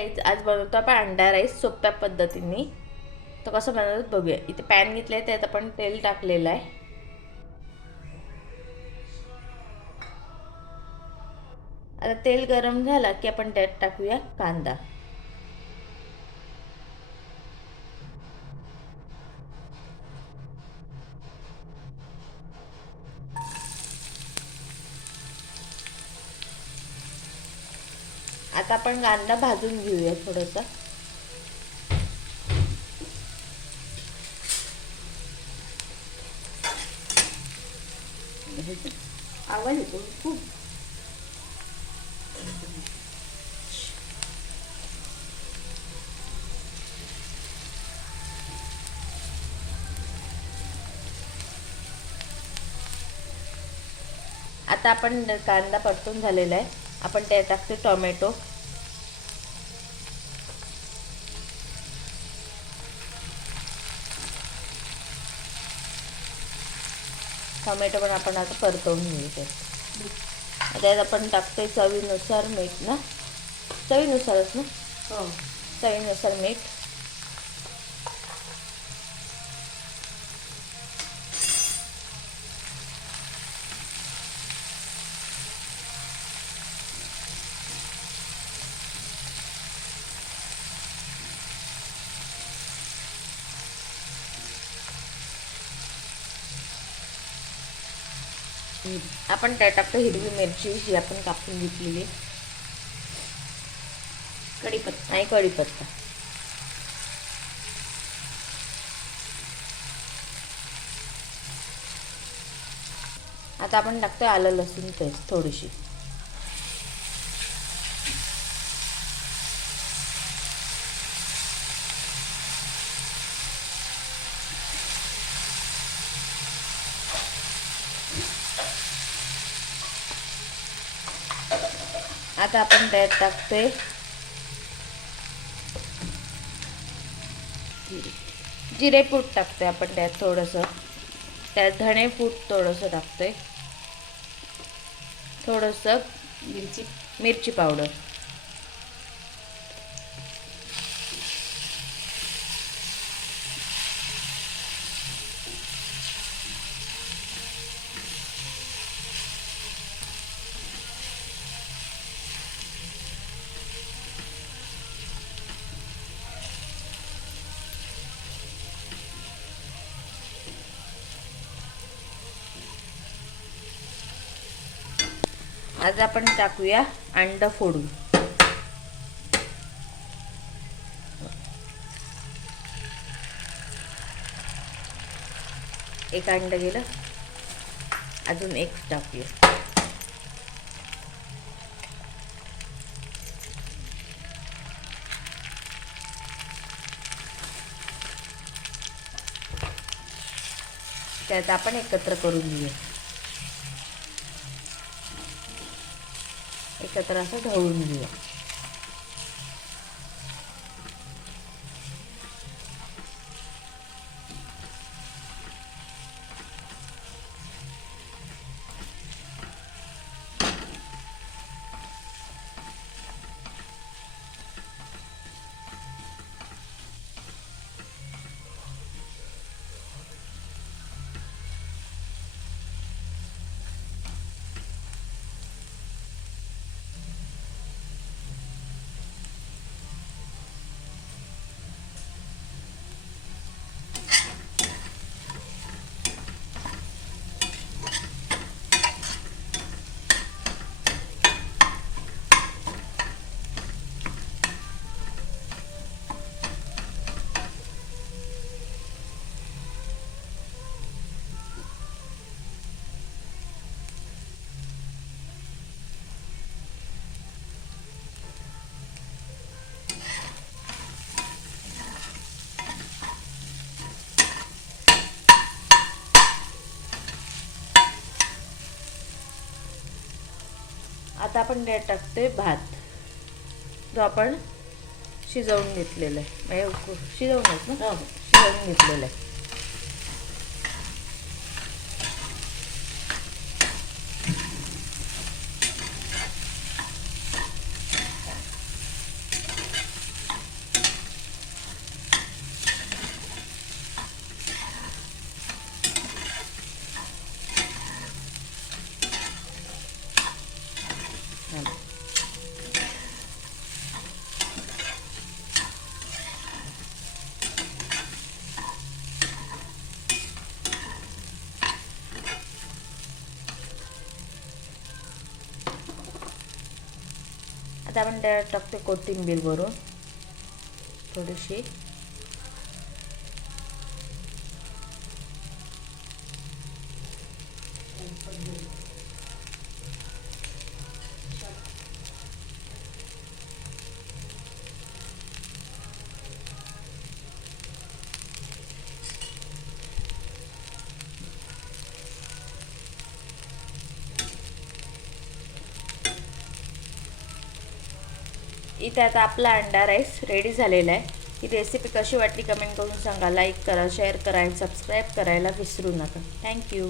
गाईच आज बनवतो आपण अंडा राईस सोप्या पद्धतीने. तर कसं बनवत बघूया. इथे पॅन घेतलं आहे त्यात आपण तेल टाकलेलं आहे. आता तेल गरम झाला की आपण त्यात टाकूया कांदा. आता आपण कांदा भाजून घेऊया थोडंसं. आवाज येतो खूप. आता आपण कांदा परतून झालेला आहे. आपण त्यात टाकतो टोमॅटो. टोमॅटो पण आपण आता परतवून घेऊ त्यात त्यात आपण टाकतोय चवीनुसार मीठ ना? चवीनुसारच ना? हो. चवीनुसार मीठ. आपण त्या टाकतो हिरवी मिरची जी आपण कापून घेतलेली. कढीपत्ता आणि कढीपत्ता आता आपण टाकतो आलं लसूण पेस्ट थोडीशी. आता आपण त्यात टाकतोय. जिरेपूट टाकतोय आपण त्यात थोडंसं. त्यात धणेपूट थोडंसं टाकतोय. थोडंसं मिरची मिरची पावडर. आज आपण टाकूया अंड फोडून. एक अंड गेलं अजून एक टाकूया. त्यात आपण एकत्र करून घेऊया. एकत्र असं ढवळून घेऊया. आता आपण त्यात टाकतोय भात. जो आपण शिजवून घेतलेला आहे. म्हणजे शिजवून शिजवूनच ना शिजवून घेतलेला आहे. आता आपण त्या टाकतो कोथिंबीर भरून थोडीशी इथे आता आपला अंडा राईस रेडी झालेला आहे. ही रेसिपी कशी वाटली कमेंट करून सांगा. लाईक करा शेअर करा आणि सबस्क्राईब करायला विसरू नका. थँक्यू